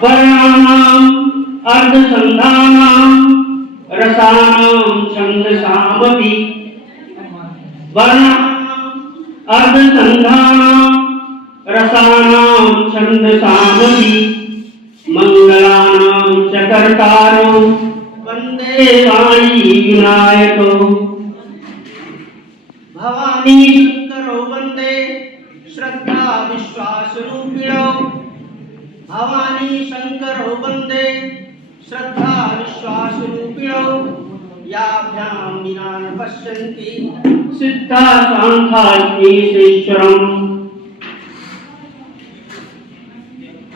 वर्णानाम् अर्धसन्धानाम् रसानाम् छन्दसामपि वर्णानाम् अर्धसन्धानाम् रसानाम् छन्दसामपि मंगलानां च कर्तारो वंदे वाणी विनायको भवानी शंकरो वंदे श्रद्धा विश्वास रूपिणो भवानी शंकरो वंदे श्रद्धा विश्वास रूपिणो याभ्यां विना न पश्यन्ति सिद्धा सांख्याश्रीश्वरम्।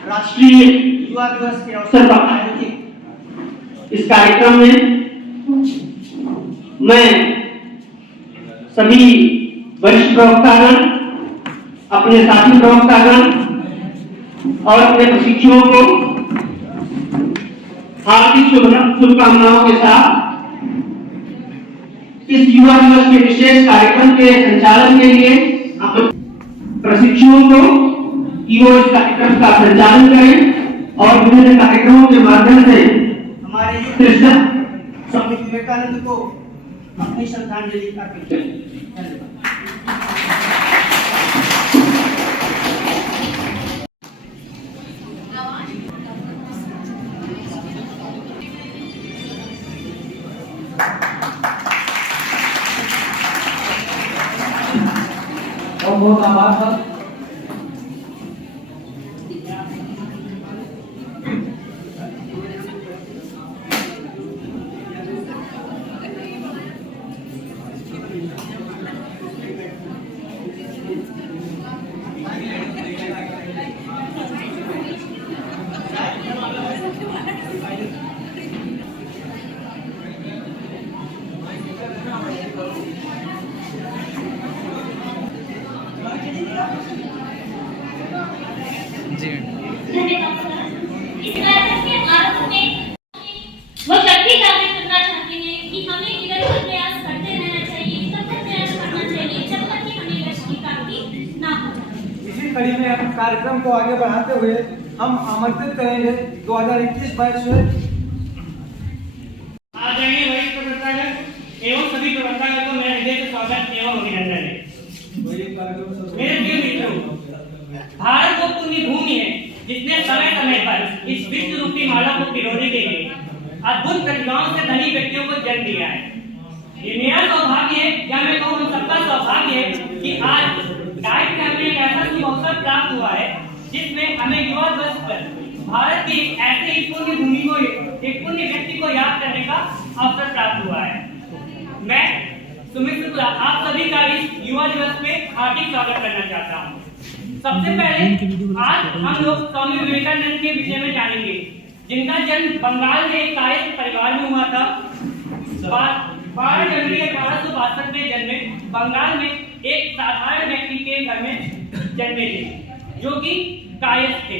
राष्ट्रीय युवा दिवस के अवसर पर आयोजित इस कार्यक्रम में मैं सभी वरिष्ठ प्रवक्तागण, अपने साथी प्रवक्तागण और अपने प्रशिक्षुओं को हार्दिक शुभकामनाओं के साथ इस युवा दिवस के विशेष कार्यक्रम के संचालन के लिए प्रशिक्षुओं को कि वो इस कार्यक्रम का संचालन करें और विभिन्न कार्यक्रमों के माध्यम से हमारे कृष्ण स्वामी विवेकानंद को अपनी श्रद्धांजलि अर्पित करें। बहुत आभार सर। कड़ी में हम कार्यक्रम को आगे बढ़ाते हुए हम आमंत्रित करेंगे 2021 बैच में आ जाएंगे वरिष्ठ प्रवक्तागण एवं सभी प्रवक्तागण को मेरा हृदय से स्वागत एवं अभिनंदन है। मेरे प्रिय मित्रों, भारत वो पुण्य भूमि है जिसने समय समय पर इस विश्व रूपी माला को पिरोने के लिए अद्भुत प्रतिभाओं से धनी व्यक्तियों को जन्म दिया है। ये मेरा सौभाग्य है या मैं कहूँ हम सबका सौभाग्य है कि आज डाइट में हमें एक ऐसा शुभ अवसर प्राप्त हुआ है जिसमें हमें युवा दिवस पर भारत की ऐसे ही पुण्य भूमि को, एक पुण्य व्यक्ति को याद करने का अवसर प्राप्त हुआ है। मैं सुमित शुक्ला आप सभी का इस युवा दिवस में हार्दिक स्वागत करना चाहता हूँ। सबसे पहले आज हम लोग स्वामी विवेकानंद के विषय में जानेंगे, जिनका जन्म बंगाल में एक कायस्थ परिवार में हुआ था। 12 जनवरी 1862 में जन्मे बंगाल में एक साधारण व्यक्ति के घर में जन्मे थे जो कि कायस्थ थे।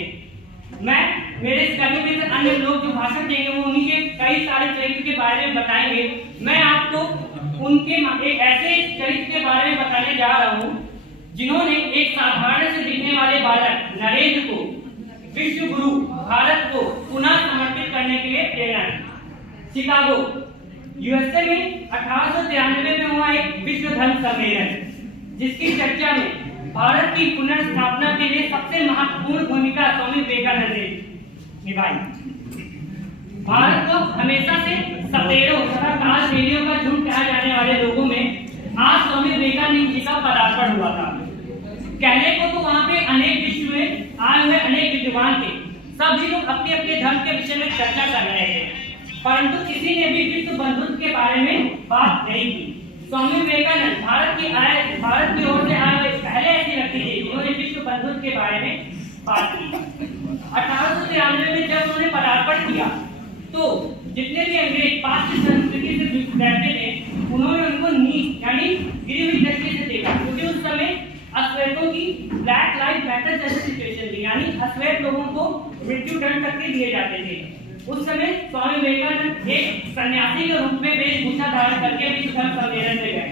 मैं मेरे कवि मित्र अन्य लोग जो भाषण देंगे वो उन्हीं के कई सारे चरित्र के बारे में बताएंगे। मैं आपको उनके एक ऐसे चरित्र के बारे में बताने जा रहा हूँ जिन्होंने एक साधारण से दिखने वाले बालक नरेंद्र को विश्व गुरु भारत को पुनः समर्पित करने के लिए प्रेरणा दी। शिकागो यूएसए में 1893 में हुआ एक विश्व धर्म सम्मेलन जिसकी चर्चा में भारत की पुनर्स्थापना के लिए सबसे महत्वपूर्ण भूमिका स्वामी विवेकानंद ने निभाई। भारत को हमेशा से सपेरों तथा कालबेलियों का झुंड कहा जाने वाले लोगों में आज स्वामी विवेकानंद जी का पदार्पण हुआ था। कहने को तो वहाँ पे अनेक विश्व में आए हुए अनेक विद्वान थे, सभी लोग अपने अपने धर्म के विषय में चर्चा कर रहे थे, परंतु किसी ने भी विश्व बंधुत्व के बारे में बात नहीं की। स्वामी विवेकानंद भारत की ओर से आए हुए पहले ऐसे व्यक्ति थे जिन्होंने विश्व बंधुत्व के बारे में बात की। 1893 में जब उन्होंने पदार्पण किया तो जितने भी अंग्रेज पाश्चात्य संस्कृति से रहते थे उन्होंने उनको नीच यानी गिरी हुई दृष्टि से देखा, क्योंकि उस समय अश्वेतों की ब्लैक लाइफ मैटर जैसी सिचुएशन थी, यानी अश्वेत लोगों को मृत्यु दंड तक के दिए जाते थे। उस समय स्वामी विवेकानंद एक सन्यासी के रूप में वेशभूषा धारण करके विश्व धर्म सम्मेलन में गए।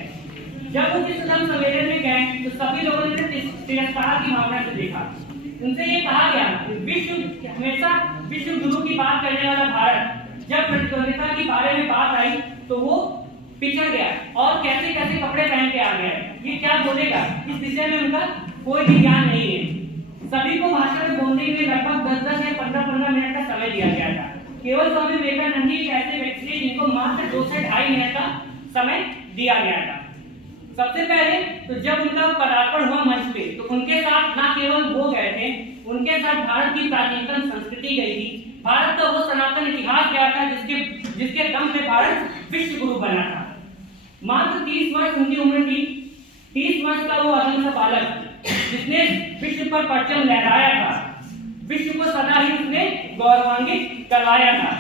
जब वो विश्व धर्म सम्मेलन में गए तो सभी लोगों ने तिरस्कार की भावना से देखा। उनसे ये कहा गया कि विश्व हमेशा विश्व गुरु की बात करने वाला भारत जब प्रतिद्वंदिता के बारे में बात आई तो वो पिछड़ गया और कैसे कैसे कपड़े पहन के आ गया। ये क्या बोलेगा इस विषय में उनका कोई भी ज्ञान नहीं है। सभी को भाषण बोलने के लिए लगभग 10-10 या 15-15 मिनट का समय दिया गया था। केवल स्वामी विवेकानंद जी एक ऐसे व्यक्ति थे जिनको मात्र 2 से 2.5 मिनट का समय दिया गया था। सबसे पहले तो जब उनका पदार्पण हुआ मंच पे तो उनके साथ ना केवल वो गए थे, उनके साथ भारत की प्राचीनतम संस्कृति गई थी। भारत का वो सनातन इतिहास गया था जिसके दम पे भारत विश्व गुरु बना था। मात्र 30 वर्ष उनकी उम्र थी। 30 वर्ष का वो अदम सा बालक जिसने विश्व पर परचम लहराया था, विश्व को सदा ही उसने गौरवान्वित करवाया था।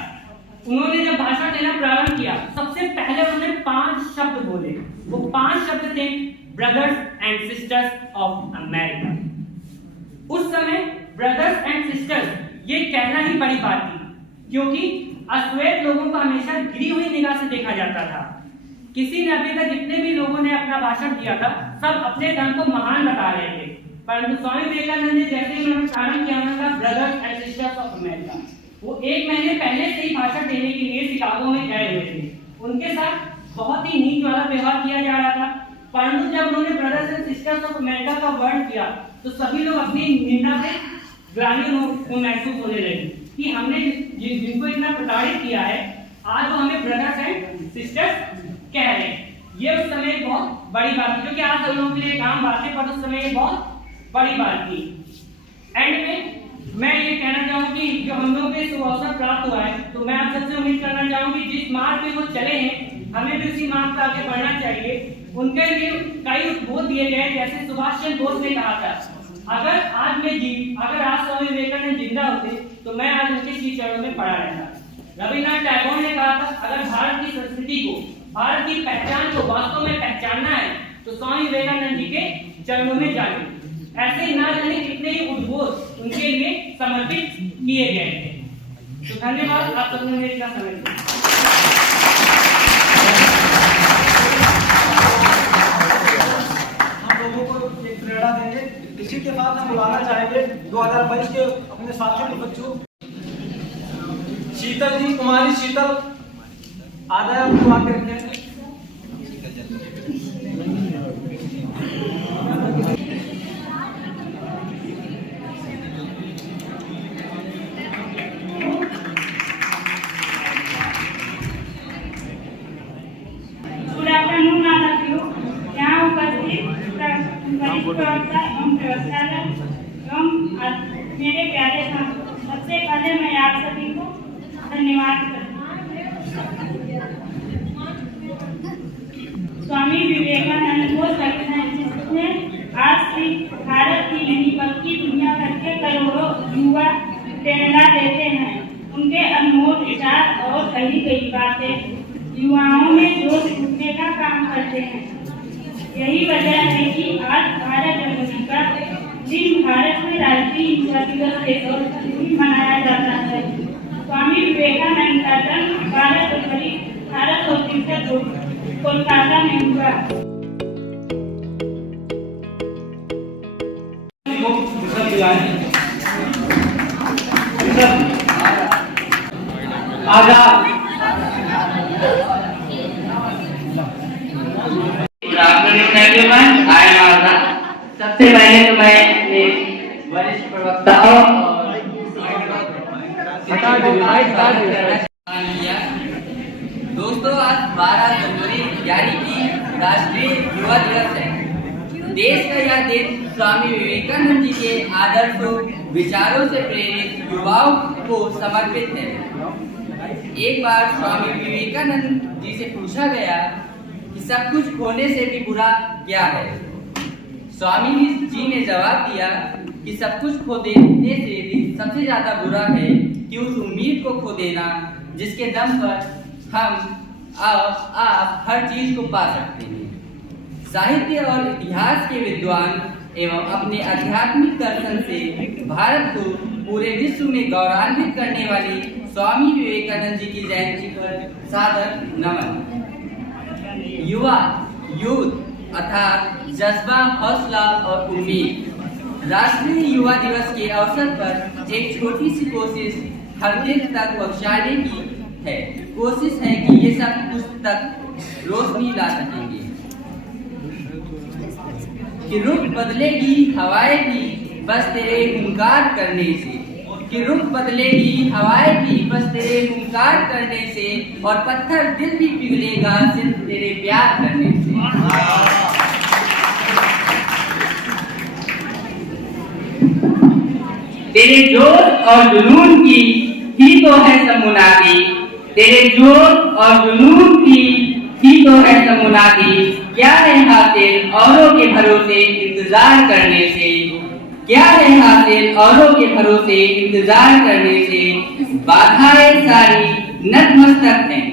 उन्होंने जब भाषण देना प्रारंभ किया सबसे पहले उन्होंने 5 शब्द बोले। वो 5 शब्द थे brothers and sisters of America. उस समय ब्रदर्स एंड सिस्टर्स ये कहना ही बड़ी बात थी क्योंकि अश्वेत लोगों को हमेशा गिरी हुई निगाह से देखा जाता था। किसी ने अभी तक जितने भी लोगों ने अपना भाषण दिया था सब अपने धर्म को महान बता रहे थे, परंतु स्वामी विवेकानंद ने जैसे ही उन्होंने प्रारंभ किया उन्होंने brothers and sisters of America, वो 1 महीने पहले से ही भाषण देने के लिए शिकागो में गए हुए थे। उनके साथ बहुत ही नीच वाला व्यवहार किया जा रहा था, परंतु जब उन्होंने brothers and sisters of America का वर्ण किया तो सभी लोग अपनी निंदा से ग्लानि महसूस होने लगी कि हमने जिनको इतना प्रताड़ित किया है आज वो हमें ब्रदर्स एंड सिस्टर्स कह रहे हैं। ये उस समय बहुत बड़ी बात थी, क्योंकि आज सब लोगों के लिए एक आम बात है, पर उस समय ये बहुत बड़ी बात थी। एंड में मैं ये कहना चाहूंगी जो हम लोगों को इस अवसर प्राप्त हुआ है तो मैं आप सबसे उम्मीद करना चाहूंगी जिस मार्ग पे वो चले हैं हमें भी उसी मार्ग पर आगे बढ़ना चाहिए। उनके लिए कई उद्बोध दिए गए, जैसे सुभाष चंद्र बोस ने कहा था अगर आज स्वामी विवेकानंद जिंदा होते तो मैं आज उनके श्री चरणों में पड़ा रहता। रविन्द्रनाथ टैगोर ने कहा था अगर भारत की संस्कृति को, भारत की पहचान को वास्तव में पहचानना है तो स्वामी विवेकानंद जी के चरणों में जाइए। ऐसे ना जाने कितने ही उद्बोध उनके लिए समर्पित किए गए थे। तो धन्यवाद आप सबने मेरे इतना समय दिया। हम लोगों को एक प्रेरणा देंगे। इसी के बाद हम बुलाना चाहेंगे 2022 के अपने साथियों के बच्चों शीतल जी, कुमारी शीतल आ जाए, आपको आके रखें। मेरे प्यारे सबसे पहले मैं आप सभी को धन्यवाद स्वामी विवेकानंद वो शख्स हैं जिसने आज सिर्फ भारत ही नहीं बल्कि दुनिया भर के करोड़ों युवा प्रेरणा देते हैं। उनके अनमोल विचार और कही गई बातें युवाओं में जोश उठने का काम करते हैं। यही वजह है कि आज 12 जनवरी का दिन भारत में राष्ट्रीय युवा दिवस के तौर पर भी मनाया जाता है। स्वामी विवेकानंद का जन्म 12 जनवरी 1863 को कोलकाता में हुआ। आजाद सबसे पहले तो मैं अपने वरिष्ठ प्रवक्ताओं दोस्तों आज 12 जनवरी यानी कि राष्ट्रीय युवा दिवस है। देश का यह दिन स्वामी विवेकानंद जी के आदर्शों विचारों से प्रेरित युवाओं को समर्पित है। एक बार स्वामी विवेकानंद जी से पूछा गया कि सब कुछ खोने से भी बुरा क्या है। स्वामी जी ने जवाब दिया कि सब कुछ खो देने से भी सबसे ज्यादा बुरा है कि उस उम्मीद को खो देना जिसके दम पर हम आप हर चीज को पा सकते हैं। साहित्य और इतिहास के विद्वान एवं अपने आध्यात्मिक दर्शन से भारत को पूरे विश्व में गौरवान्वित करने वाली स्वामी विवेकानंद जी की जयंती पर सादर नमन। युवा यूथ अर्थात जज्बा, हौसला और उम्मीद। राष्ट्रीय युवा दिवस के अवसर पर एक छोटी सी कोशिश हर दिल तक पहुंचाने की है। कोशिश है कि ये सब उस तक रोशनी ला सकेंगे कि रुख बदलेगी हवाएं भी बस तेरे हुंकार करने से, कि रुख बदलेगी हवाएं भी बस तेरे हुंकार करने से, और पत्थर दिल भी पिघलेगा सिर्फ तेरे प्यार करने से। तेरे जोश और जुनून की ही तो है सब मुनादी, तेरे जोश और जुनून की ही तो है सब मुनादी। क्या है हासिल औरों के भरोसे इंतजार करने से, क्या है हासिल औरों के भरोसे इंतजार करने से। बाधाएं सारी नतमस्तक हैं,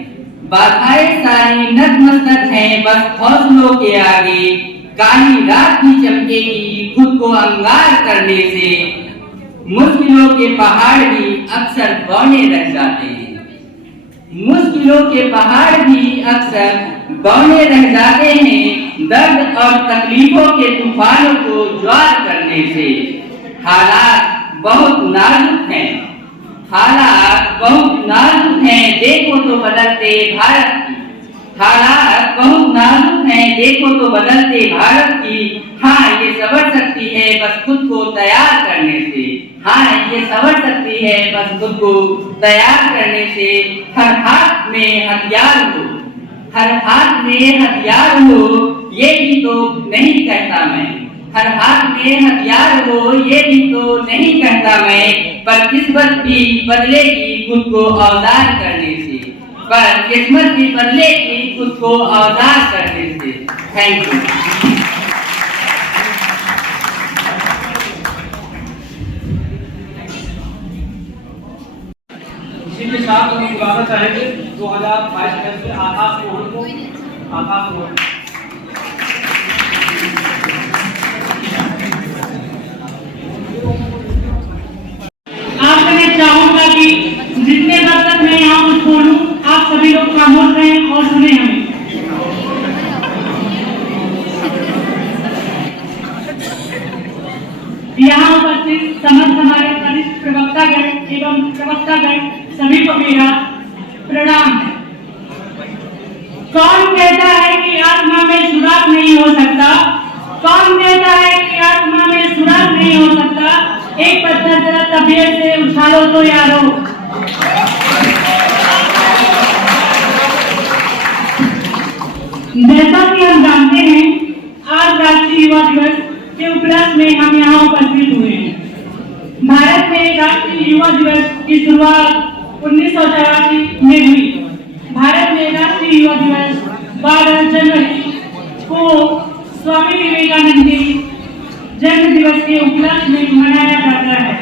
बाधाएं सारी नतमस्तक हैं बस हौसलों के आगे। काली रात भी चमकेगी खुद को अंगार करने से, मुश्किलों के पहाड़ भी अक्सर बौने रह जाते हैं, मुश्किलों के पहाड़ भी अक्सर बौने रह जाते हैं दर्द और तकलीफों के तूफानों को ज्वार करने से। हालात बहुत नाजुक हैं, हालात बहुत नाजुक हैं देखो तो बदलते भारत की, हालात बहुत नाजुक हैं देखो तो बदलते भारत की। हाँ ये सवर सकती है बस खुद को तैयार करने से, हाँ ये सवर सकती है बस खुद को तैयार करने से। हर हाथ में हथियार हो, हर हाथ में हथियार हो ये भी तो नहीं कहता मैं, हर हाथ में हथियार हो ये भी तो नहीं कहता मैं। पर किस्मत भी बदलेगी खुद को औजार करने से, पर किस्मत भी बदलेगी खुद को औजार करने से। Thank you. इसी के साथ हम बुलाना चाहेंगे 2022 बैच के आकाश मोहन को। आकाश मोहन आपसे मैं चाहूंगा कि जितने वक्त तक मैं यहाँ कुछ बोलूं आप सभी लोग खामोश रहें और सुने हमें। यहाँ उपस्थित समस्त हमारे वरिष्ठ प्रवक्तागण एवं प्रवक्तागण सभी को मेरा प्रणाम है। कौन कहता है कि आत्मा में सुराग नहीं हो सकता, कौन कहता है कि आत्मा में सुराग नहीं हो सकता। एक पत्थर जरा तबीयत से उछालो तो यारो। जैसा कि हम जानते हैं आज राष्ट्रीय युवा दिवस के उपलक्ष्य में हम यहाँ उपस्थित हुए हैं। भारत में राष्ट्रीय युवा दिवस की शुरुआत 1984 में हुई। भारत में राष्ट्रीय युवा दिवस 12 जनवरी को स्वामी विवेकानंद के जन्म दिवस के उपलक्ष्य में मनाया जाता है।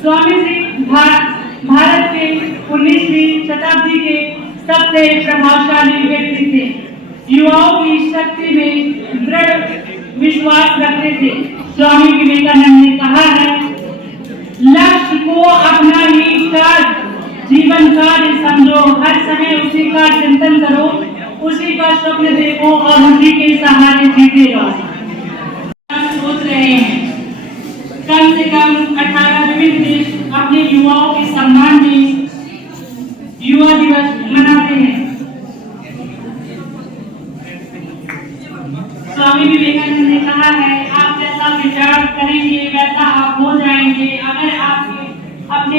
स्वामी जी भारत के 19वीं शताब्दी के सबसे प्रभावशाली व्यक्ति थे। युवाओं की शक्ति में दृढ़ विश्वास रखते थे। स्वामी विवेकानंद ने कहा है, लक्ष्य को अपना ही कार्य जीवन कार्य समझो, हर समय उसी का चिंतन करो, उसी का स्वप्न देखो और उसी के सहारे जीते रहो। सोच रहे हैं कम से कम 18 विभिन्न देश अपने युवाओं के सम्मान में युवा दिवस मनाते हैं। स्वामी विवेकानंद ने कहा है, आप जैसा विचार करेंगे वैसा आप हो जाएंगे। अगर आप अपने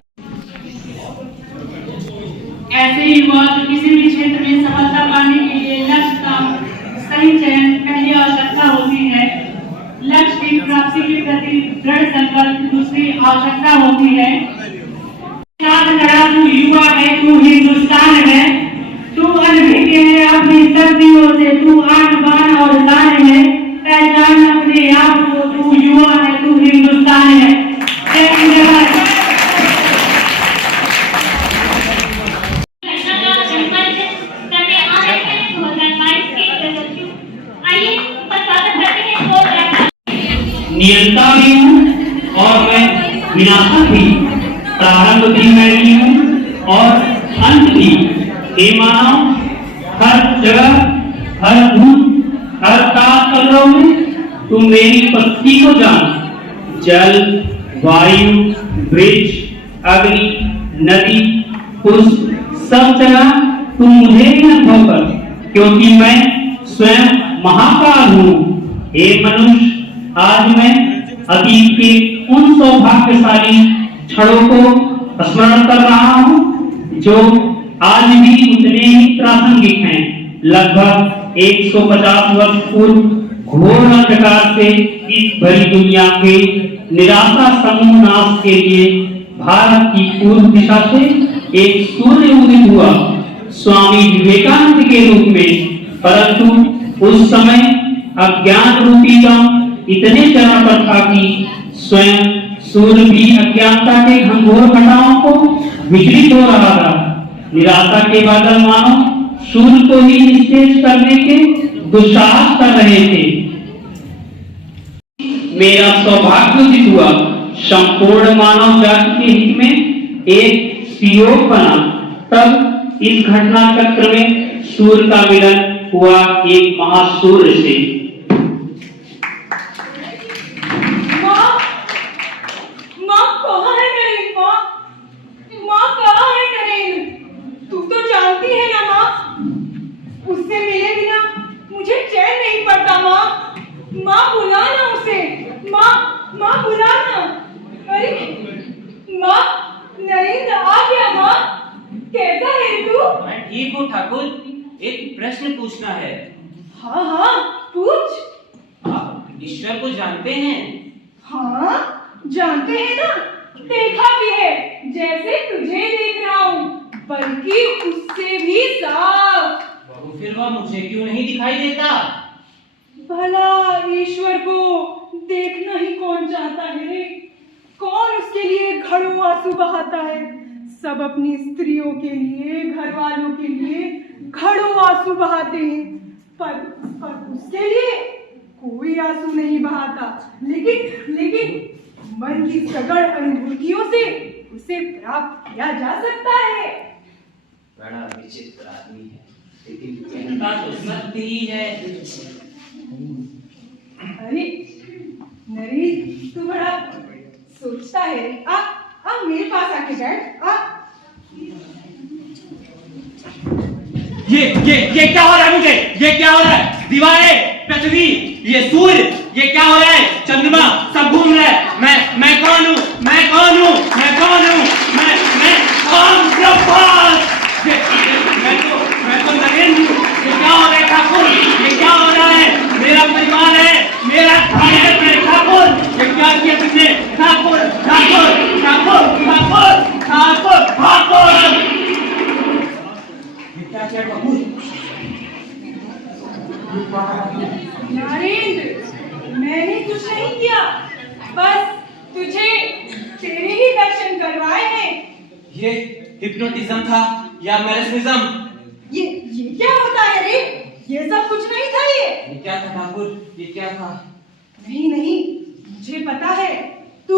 ऐसे युवा जो किसी भी क्षेत्र में सफलता पाने के लिए लक्ष्य का सही चयन पहली आवश्यकता होती है, लक्ष्य की प्राप्ति के प्रति दृढ़ संकल्प दूसरी आवश्यकता होती है। लड़ा तू युवा है, तू हिंदुस्तान है, तू अनभिज्ञ है अपनी शक्तियों से, तू आन बान और शान है, पहचान अपने आप को, तू युवा है, तू हिंदुस्तान है। नियंता भी हूँ और मैं विनाशक भी, प्रारंभ भी मैं ही हूँ और अंत भी। हे मानव, हर जगह हर धूप हर काम कर रहा हूँ, तुम मेरी उपस्थिति को जान। जल, वायु, वृक्ष, अग्नि, नदी, पुष्प सब जगह तुम मुझे ही अनुभव कर, क्योंकि मैं स्वयं महाकाल हूँ। हे मनुष्य, आज मैं अतीत के उन सौभाग्यशाली क्षणों को स्मरण कर रहा हूँ जो आज भी उतने ही प्रासंगिक हैं। लगभग 150 वर्ष पूर्व घोर अंधकार से इस भरी दुनिया के निराशा समूह नाश के लिए भारत की पूर्व दिशा से एक सूर्य उदित हुआ, स्वामी विवेकानंद के रूप में। परंतु उस समय अज्ञान रूपी दम इतने चरम पर था कि स्वयं सूर्य भी अज्ञानता के घनघोर घटाओं को विचलित हो रहा था। निराशा के बादल मानो सूर्य को ही निस्तेज करने के दुस्साहस कर रहे थे। मेरा सौभाग्य उदित हुआ, संपूर्ण मानव जाति के हित में एक सहयोग बना। तब इस घटना चक्र में सूर्य का मिलन हुआ एक महासूर्य से। माँ कहाँ है नरेन? माँ कहाँ है नरेन? तू तो जानती है ना माँ, उससे मिले बिना मुझे चैन नहीं पड़ता। माँ बुला ना उसे। माँ बुला ना। अरे माँ, नरेंद्र आ गया। माँ कैसा है तू? मैं ठीक हूँ ठाकुर, एक प्रश्न पूछना है। हाँ पूछ। आप ईश्वर को जानते हैं? हाँ जानते हैं ना, देखा भी है, जैसे तुझे देख रहा हूँ, बल्कि उससे भी साफ। बहू, फिर वह मुझे क्यों नहीं दिखाई देता? भला ईश्वर को देखना ही कौन चाहता है रे? कौन उसके लिए घड़ों आंसू बहाता है? सब अपनी स्त्रियों के लिए, घर वालों के लिए घड़ों आंसू बहाते हैं, पर उसके लिए कोई आंसू नहीं बहाता। लेकिन मन की सगड़ अनुभूतियों से उसे प्राप्त किया जा सकता है। बड़ा विचित्र आदमी है, लेकिन कहता तो सत्य ही है। अरे नरेन, तू बड़ा सोचता है रे। आ मेरे पास आके बैठ। आ ये क्या हो रहा है? मुझे ये क्या हो रहा है? दीवारें, पृथ्वी, ये सूर्य, ये क्या हो रहा है? चंद्रमा सब घूम रहे हैं। मैं कौन हूँ? मैं कौन हूँ? मैं कौन हूँ? मैं तो नरेंद्र हूँ। ये क्या हो रहा है ठाकुर? ये क्या हो रहा है? मेरा परिवार है, मेरा घर है ठाकुर। ये क्या किया तुमने ठाकुर? ठाकुर ठाकुर ठाकुर ठाकुर ठाकुर, ये क्या किया ठाकुर? नरेंद्र, मैंने कुछ नहीं किया, बस तुझे तेरे ही दर्शन करवाए हैं। ये हिप्नोटिज्म था या मैरिज्म? ये क्या होता है रे? ये सब कुछ नहीं था। ये क्या था ठाकुर? ये क्या था? नहीं, मुझे पता है, तू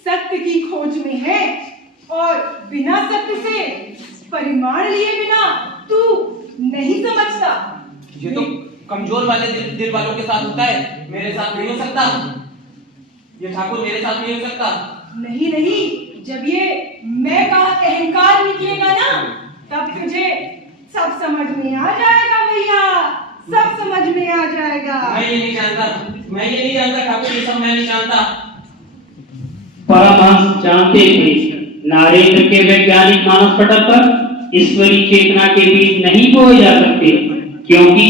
सत्य की खोज में है और बिना सत्य से, परिमाण लिए बिना तू नहीं समझता। ये तो कमजोर वाले दिल वालों के साथ होता है, मेरे साथ नहीं हो सकता। ये ठाकुर मेरे साथ नहीं हो सकता। नहीं, जब ये मैं का अहंकार निकलेगा ना, तब तुझे सब समझ में आ जाएगा भैया, सब समझ में आ जाएगा। मैं ये नहीं जानता ठाकुर, ये सब मैं नहीं जानता। परमहंस जानते थे नारेंद्र के वैज्ञानिक मानस पटल पर ईश्वरीय चेतना के बीज नहीं बोए जा सकते, क्योंकि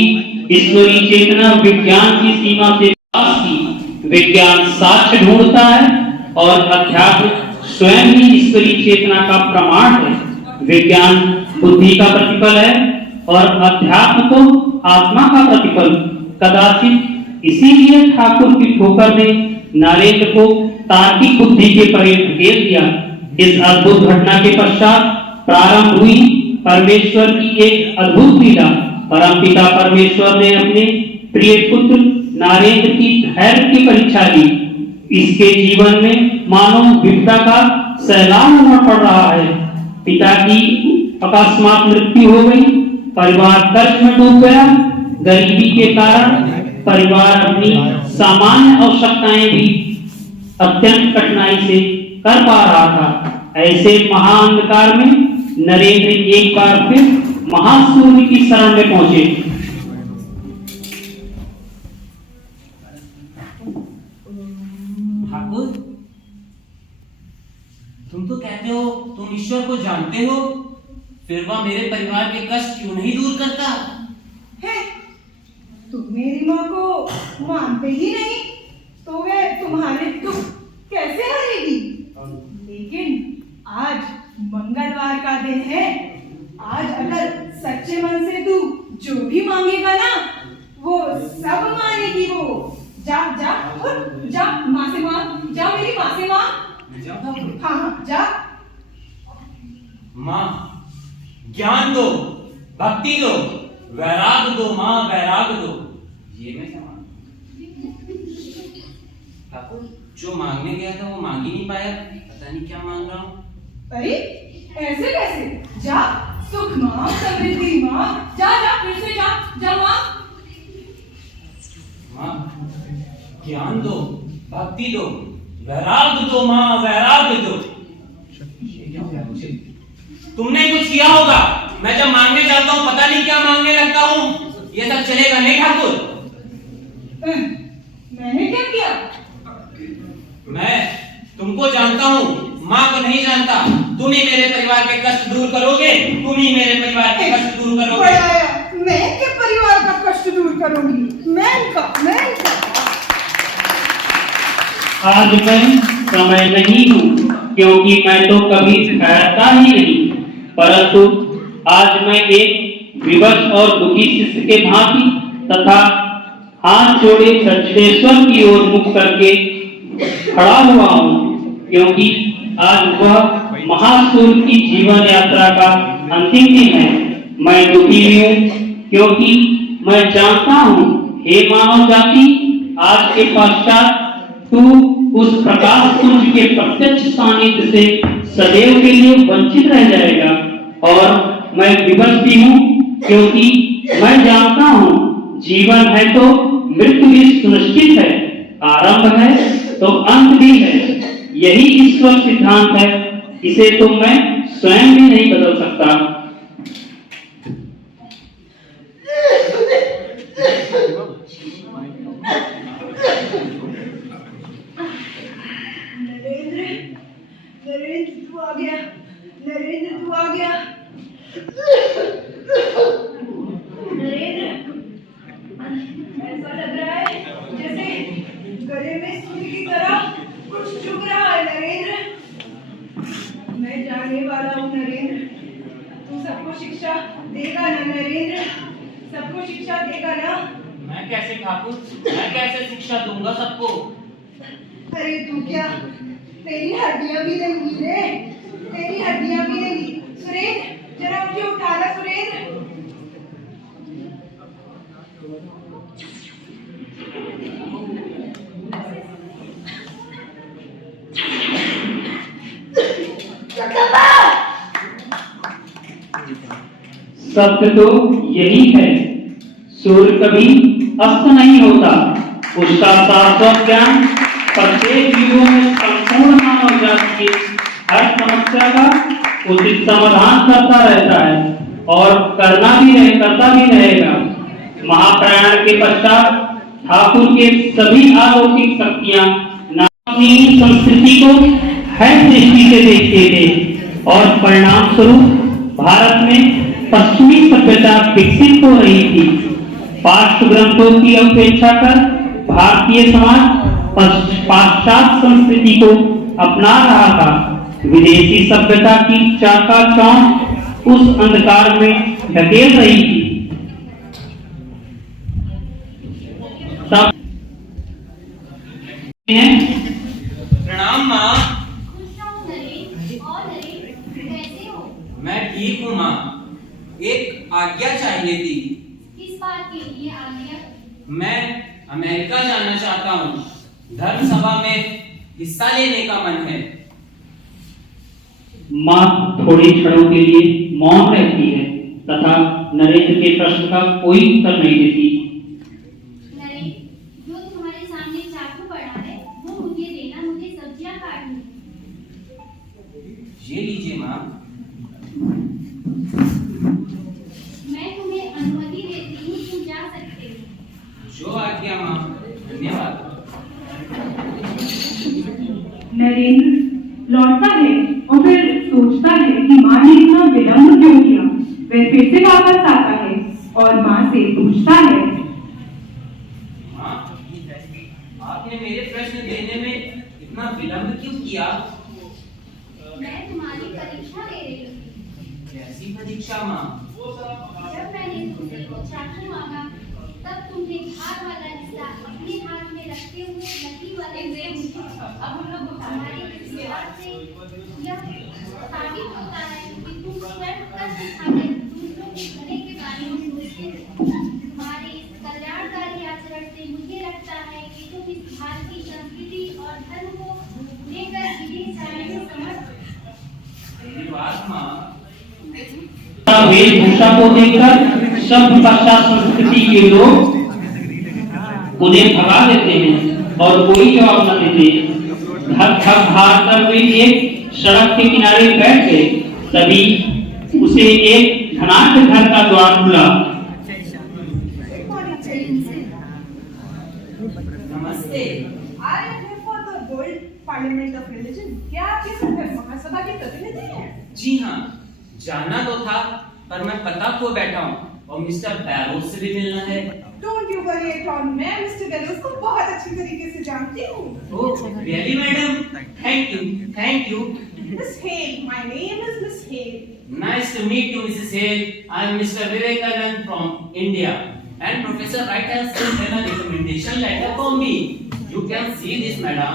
ईश्वरीय चेतना विज्ञान की सीमा से पास की। विज्ञान साक्ष्य ढूंढता है और अध्यात्म स्वयं ही ईश्वरीय चेतना का प्रमाण है। विज्ञान बुद्धि का प्रतिफल है और अध्यात्म को आत्मा का प्रतिफल। कदाचित इसीलिए ठाकुर की ठोकर ने नरेंद्र को तार्किक बुद्धि के परे धकेल दिया। इस अद्भुत घटना के पश्चात प्रारंभ हुई परमेश्वर की एक अद्भुत लीला। परमपिता परमेश्वर ने अपने प्रिय पुत्र नरेंद्र की धैर्य की परीक्षा ली। इसके जीवन में मानो विपदा का सैलाब उमड़ पड़ रहा है। पिता की अकस्मात मृत्यु हो गई, परिवार कर्ज में डूब गया। गरीबी के कारण परिवार अपनी सामान्य आवश्यकताएं भी अत्यंत कठिनाई से कर पा रहा था। ऐसे महाअंधकार में नरेंद्र एक बार फिर महासूर्य की शरण में पहुंचे। ठाकुर, तुम तो कहते हो तुम ईश्वर को जानते हो, फिर वह मेरे परिवार के कष्ट क्यों नहीं दूर करता? है तुम मेरी माँ को मानते ही नहीं तो वे तुम्हारे दुख कैसे हरेगी? लेकिन आज मंगलवार का दिन है। आज अगर सच्चे मन से तू जो भी मांगेगा ना वो सब मानेगी वो। जा जा उठ, जा माँ से मांग, जा मेरी माँ से मांग। हाँ जा। माँ, ज्ञान दो, भक्ति दो, वैराग दो माँ, वैराग दो। ये मैं क्या मांग? ठाकुर, जो मांगने गया था वो मांग ही नहीं पाया, पता नहीं क्या मांग रहा हूँ। अरे ऐसे कैसे? जा सुख मांग, समृद्धि मांग, जा जा फिर से जा, जा मांग। माँ, ज्ञान दो, भक्ति दो, वैराग दो माँ, वैराग दो। ये क्या हो गया मुझे? तुमने कुछ किया होगा, मैं जब मांगने जाता हूँ पता नहीं क्या मांगने लगता हूँ। ये सब चलेगा नहीं ठाकुर। मैंने क्या किया? मैं तुमको जानता हूँ, माँ को नहीं जानता। तुम ही मेरे परिवार के कष्ट दूर करोगे, तुम ही मेरे परिवार के कष्ट दूर करोगे। बढ़ाया, मैं के परिवार का कष्ट दूर करूंगी? मैं इनका आज मैं समय नहीं हूँ, क्योंकि मैं तो कभी ठहरता ही नहीं, परंतु आज मैं एक विवश और दुखी शिष्य के भांति तथा हाथ जोड़े दक्षिणेश्वर की ओर मुख करके खड़ा हुआ हूँ, क्योंकि आज वह महासूर्य की जीवन यात्रा का अंतिम दिन है। मैं दुखी हूँ क्योंकि मैं जानता हूँ, हे मानव जाति, आज के पश्चात तू उस प्रकाश पुंज के प्रत्यक्ष सानिध्य से सदैव के लिए वंचित रह जाएगा। और मैं विवश भी हूँ क्योंकि मैं जानता हूँ, जीवन है तो मृत्यु भी सुनिश्चित है, आरंभ है तो अंत भी है। यही ईश्वर सिद्धांत है, इसे तो मैं स्वयं भी नहीं बदल सकता। नरेंद्र तू आ गया, नरेंद्र तू आ गया। नरेंद्र, ऐसा लग रहा है जैसे गले में सुई की तरह कुछ चुभ रहा है। नरेंद्र, मैं जाने वाला हूँ नरेंद्र, तू सबको शिक्षा देगा ना नरेंद्र? सबको शिक्षा देगा ना? मैं कैसे ठाकुर, मैं कैसे शिक्षा दूंगा सबको? अरे तू क्या, तेरी हड्डियां भी नहीं रे, तेरी हड्डियां भी नहीं। सुरेंद्र, जरा मुझे उठाना सुरेंद्र। सत्य तो यही है, सूर्य कभी अस्त नहीं होता, उसका शाश्वत ज्ञान प्रत्येक युगों में संपूर्ण मानव जाति की हर समस्या का उचित समाधान करता रहता है और करता भी रहेगा। महाप्रयाण के पश्चात ठाकुर के सभी अलौकिक शक्तियां अपनी संस्कृति को है दृष्टि से देखते थे और परिणाम स्वरूप भारत में पश्चिमी सभ्यता विकसित हो रही थी। पाठ्य ग्रंथों की अपेक्षा कर भारतीय समाज पाश्चात्य संस्कृति को अपना रहा था। विदेशी सभ्यता की चाकाचौंध उस अंधकार में ढकेल रही थी। तब प्रणाम माँ। मैं ठीक हूँ माँ, एक आज्ञा चाहिए थी। किस बात के लिए आज्ञा? मैं अमेरिका जाना चाहता हूँ, धर्म सभा में हिस्सा लेने का मन है। माँ थोड़े क्षणों के लिए मौन रहती है तथा नरेंद्र के प्रश्न का कोई उत्तर नहीं देती। नरेंद्र, जो तुम्हारे सामने चाकू पड़ा है वो मुझे देना, मुझे सब्जियां काटनी। ये लीजिए माँ। मैं तुम्हें अनुमति देती हूँ, तुम जा सकते हो। जो आज्ञा माँ, धन्यवाद। नरेंद्र लौटता है और फिर सोचता है कि माँ ने इतना विलंब क्यों किया। वह फिर से वापस आता है और माँ से पूछता है, माँ, आपने मेरे प्रश्न देने में इतना विलंब क्यों किया? मैं तुम्हारी परीक्षा ले रही थी। कैसी परीक्षा माँ? जब मैंने तुमसे चाकू मांगा, तब तुमने धार वाला हिस्सा अपने हाथ में रखते हुए लकड़ी वाले से अब हम लोग हमारी इस बात से यह साबित होता है कि तुम स्वयं कष्ट उठाकर दूसरों के भले के बारे में सोचते हो। तुम्हारे इस कल्याणकारी आचरण से मुझे लगता है कि तुम इस भारतीय संस्कृति और धर्म को लेकर विधि जाने में समर्थ धन्यवाद माँ। वेशभूषा को देखकर सभ्य पश्चात संस्कृति के लोग उन्हें भगा देते हैं और कोई जवाब न देते। धक धक भागकर वे एक सड़क के किनारे बैठ गए। तभी उसे एक धनाढ्य घर का द्वार खुला। नमस्ते। I am here for the World Parliament of Religion. क्या आप इस महासभा के प्रतिनिधि हैं? जी हाँ, जाना तो था, पर मैं पता खो बैठा हूँ और मिस्टर बैरोस से भी मिलना है। Don't you worry at all. मैं मिस्टर बेरोस को बहुत अच्छी तरीके से जानती हूँ। Oh, really, madam? Thank you, thank you. Miss Hale, my name is Miss Hale. Nice to meet you, Mrs. Hale. I am Mr. Vivekanand from India, and Professor Wright has sent a recommendation letter for me. You can see this, madam.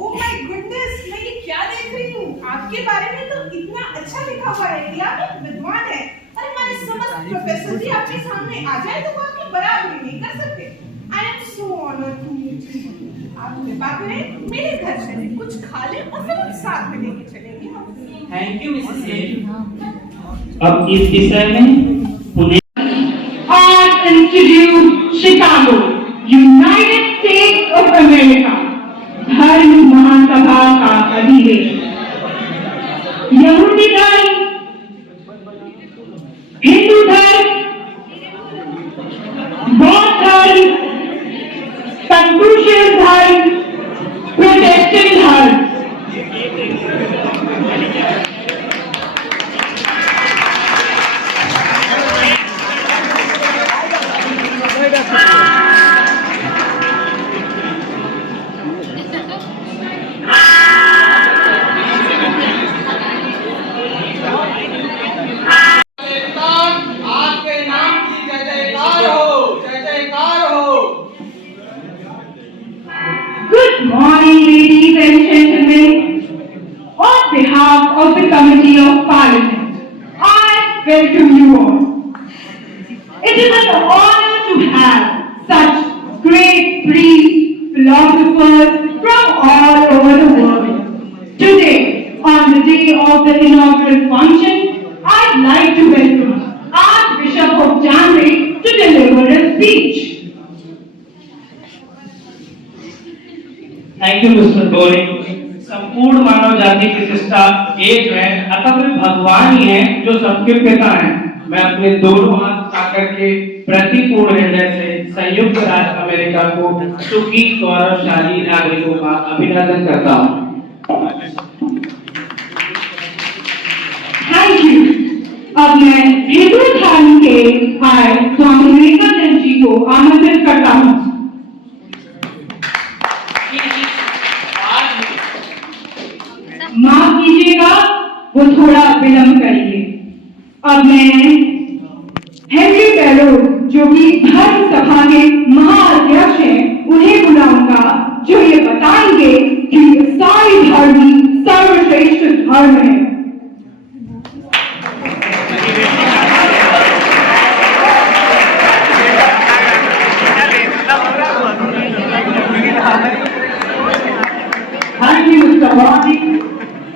Oh my goodness, मैं ये क्या देख रही हूँ? आपके बारे में तो इतना अच्छा लिखा हुआ है कि आप एक विद्वान हैं। और हमारे समस्त प्रोफेसर जी आपके सामने आ जाए तो वो आपकी बराबरी नहीं कर सकते। I am so honored to meet you. आप कृपा करें मेरे घर चलें, कुछ खा लें और फिर हम साथ में लेके चलेंगे। Thank you, Mrs. Hale. अब इस विषय में उन्हें Art Institute, Chicago, United States of America, धर्म महासभा का अधिवेशन। यहूदी धर्म, हिंदू धर्म, बौद्ध धर्म, कंफ्यूशियस धर्म, प्रोटेस्टेंट धर्म। आपके नाम की जय जयकार हो, जय जयकार हो। Good morning, ladies and gentlemen. On behalf of the Committee of Parliament, I welcome you all. It is an honor to have such great priests, philosophers from all over the world. Today, on the day of the inaugural function, I'd like to welcome Archbishop of Jamre to deliver a speech. Thank you mister गोरे। संपूर्ण मानव जाति की सृष्टा एक है, अतः वे भगवान ही हैं जो सबके पिता हैं। मैं अपने दोनों हाथ उठाकर के प्रतिपूर्ण हृदय से संयुक्त राज्य अमेरिका को सुखी गौरवशाली नागरिकों का अभिनंदन करता हूँ। Thank you. अब मैं हिंदू धर्म के आए स्वामी विवेकानंद जी को आमंत्रित करता हूँ। माफ कीजिएगा, वो थोड़ा विलंब करिए। अब मैं हेनरी बैरोस, जो कि धर्म सभा के महाअध्यक्ष हैं, उन्हें बुलाऊंगा, जो ये बताएंगे कि ईसाई धर्म ही सर्वश्रेष्ठ धर्म है।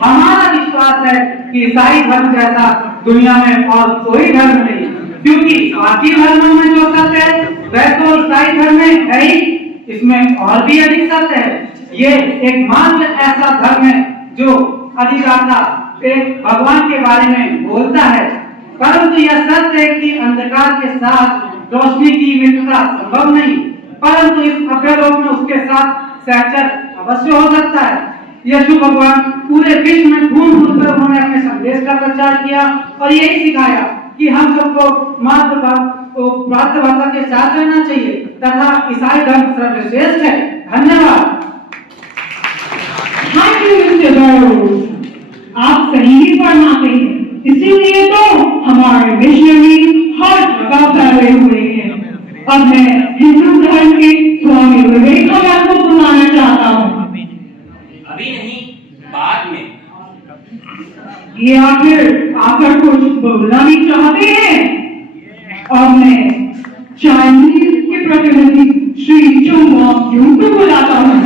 हमारा विश्वास है कि ईसाई धर्म जैसा दुनिया में और कोई धर्म नहीं, क्योंकि बाकी धर्मों में जो सत्य है वह तो ईसाई धर्म में है ही, इसमें और भी अधिक सत्य है। ये एकमात्र ऐसा धर्म है जो अधिदाता एक भगवान के बारे में बोलता है, परंतु यह सत्य है कि अंधकार के साथ रोशनी की मित्रता संभव नहीं, परंतु इस अभ्यलोक में उसके साथ सहचर अवश्य हो सकता है। यीशु भगवान पूरे विश्व में ढूंढ कर उन्होंने अपने संदेश का प्रचार किया और यही सिखाया कि हम सबको मातृभाषा के साथ रहना चाहिए तथा ईसाई धर्म सर्वश्रेष्ठ है। धन्यवाद। आप सही ही फरमाते हैं, इसीलिए तो हमारे मिशनरी हर जगह फैले हुए हैं। अब मैं हिंदू धर्म के स्वामी विवेकानंद को बुलाना चाहता हूँ। अभी नहीं, बाद में। ये आकर कुछ बोलना भी चाहते हैं। अब मैं चाइनीज के प्रतिनिधि श्री चुंग को बुलाता हूँ।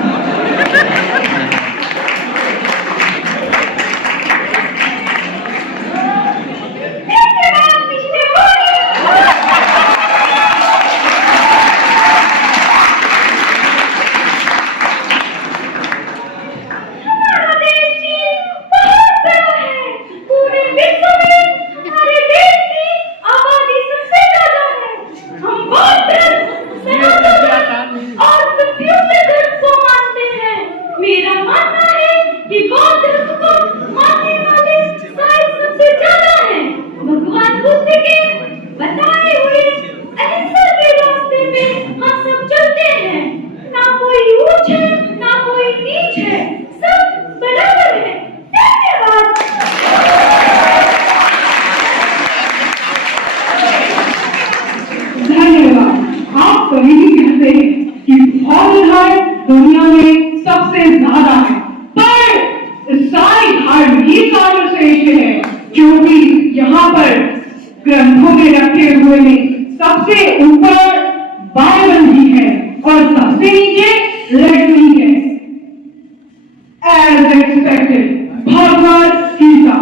दुनिया में सबसे ज्यादा है, पर ईसाई धर्म ही सर्वश्रेष्ठ है, जो भी यहाँ पर ग्रंथों में रखे हुए में सबसे ऊपर बाइबल ही है और सबसे नीचे लड़की है। As expected, Bhagavad Gita.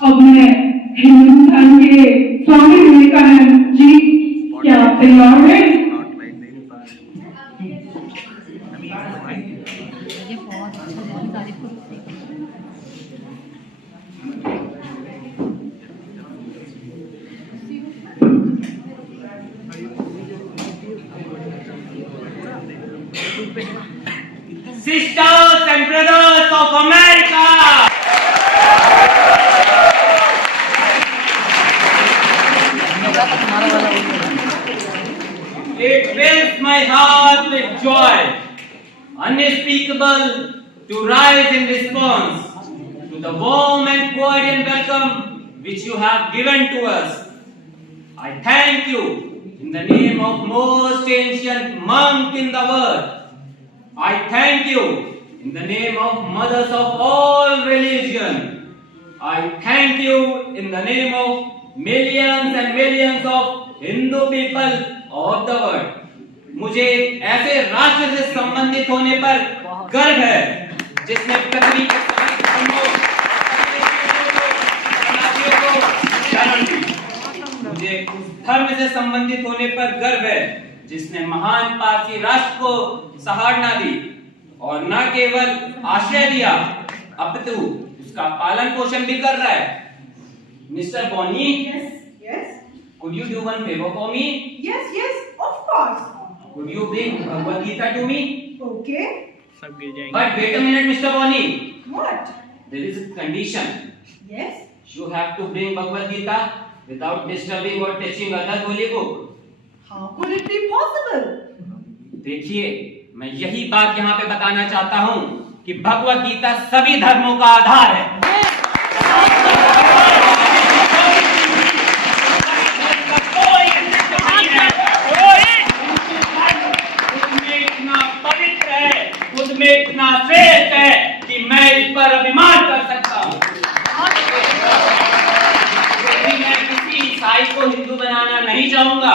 अब मैं हिंदू धर्म के स्वामी विवेकानंद जी, क्या आप तैयार हैं? Sisters and brothers of America, it fills my heart with joy unspeakable to rise in response to the warm and cordial welcome which you have given to us. I thank you in the name of most ancient monk in the world. I thank you in the name of mothers of all religion. I thank you in the name of millions and millions of Hindu people of the world. मुझे ऐसे राष्ट्र से संबंधित होने पर गर्व है जिसने पृथ्वी के समस्त धर्मों को शरण दी। मुझे उस धर्म से संबंधित होने पर गर्व है जिसने महान पारसी राष्ट्र को सहारना दी और न केवल आश्रय दिया अपितु उसका पालन पोषण भी कर रहा है। Mister Bonnie, could you do one favor for me? Yes, of course. Could you bring Bhagavad Gita to me? Okay. But wait a minute, Mr. Boni. What? There is a condition. Yes. You have to bring Bhagavad Gita without disturbing or touching other holy book. How could it be possible? देखिए, मैं यही बात यहाँ पे बताना चाहता हूँ कि भगवद गीता सभी धर्मों का आधार है। उसमें इतना श्रेष्ठ है कि मैं इस पर अभिमान कर सकता हूँ। मैं किसी ईसाई को हिंदू बनाना नहीं चाहूंगा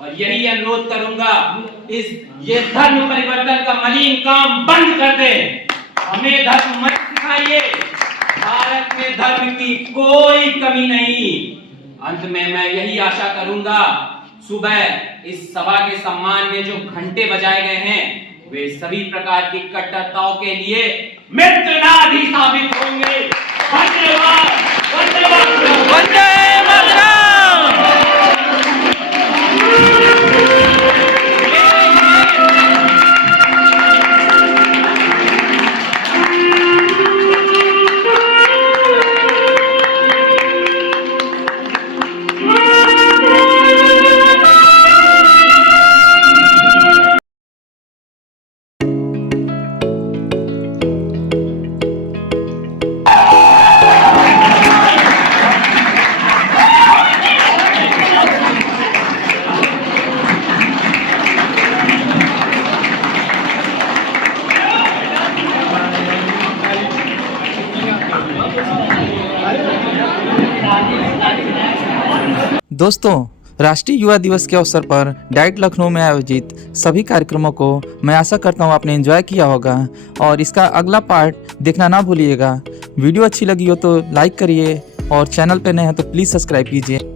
और यही अनुरोध करूंगा, ये धर्म परिवर्तन का मलिन काम बंद कर दे। हमें धर्म मत सिखाइए। भारत में धर्म की कोई कमी नहीं। अंत में मैं यही आशा करूंगा, सुबह इस सभा के सम्मान में जो घंटे बजाए गए हैं वे सभी प्रकार की कट्टरताओं के लिए मित्रनाद ही साबित होंगे। धन्यवाद, धन्यवाद, वंदे मातरम। दोस्तों, राष्ट्रीय युवा दिवस के अवसर पर डाइट लखनऊ में आयोजित सभी कार्यक्रमों को मैं आशा करता हूँ आपने एंजॉय किया होगा और इसका अगला पार्ट देखना ना भूलिएगा। वीडियो अच्छी लगी हो तो लाइक करिए और चैनल पे नए हैं तो प्लीज़ सब्सक्राइब कीजिए।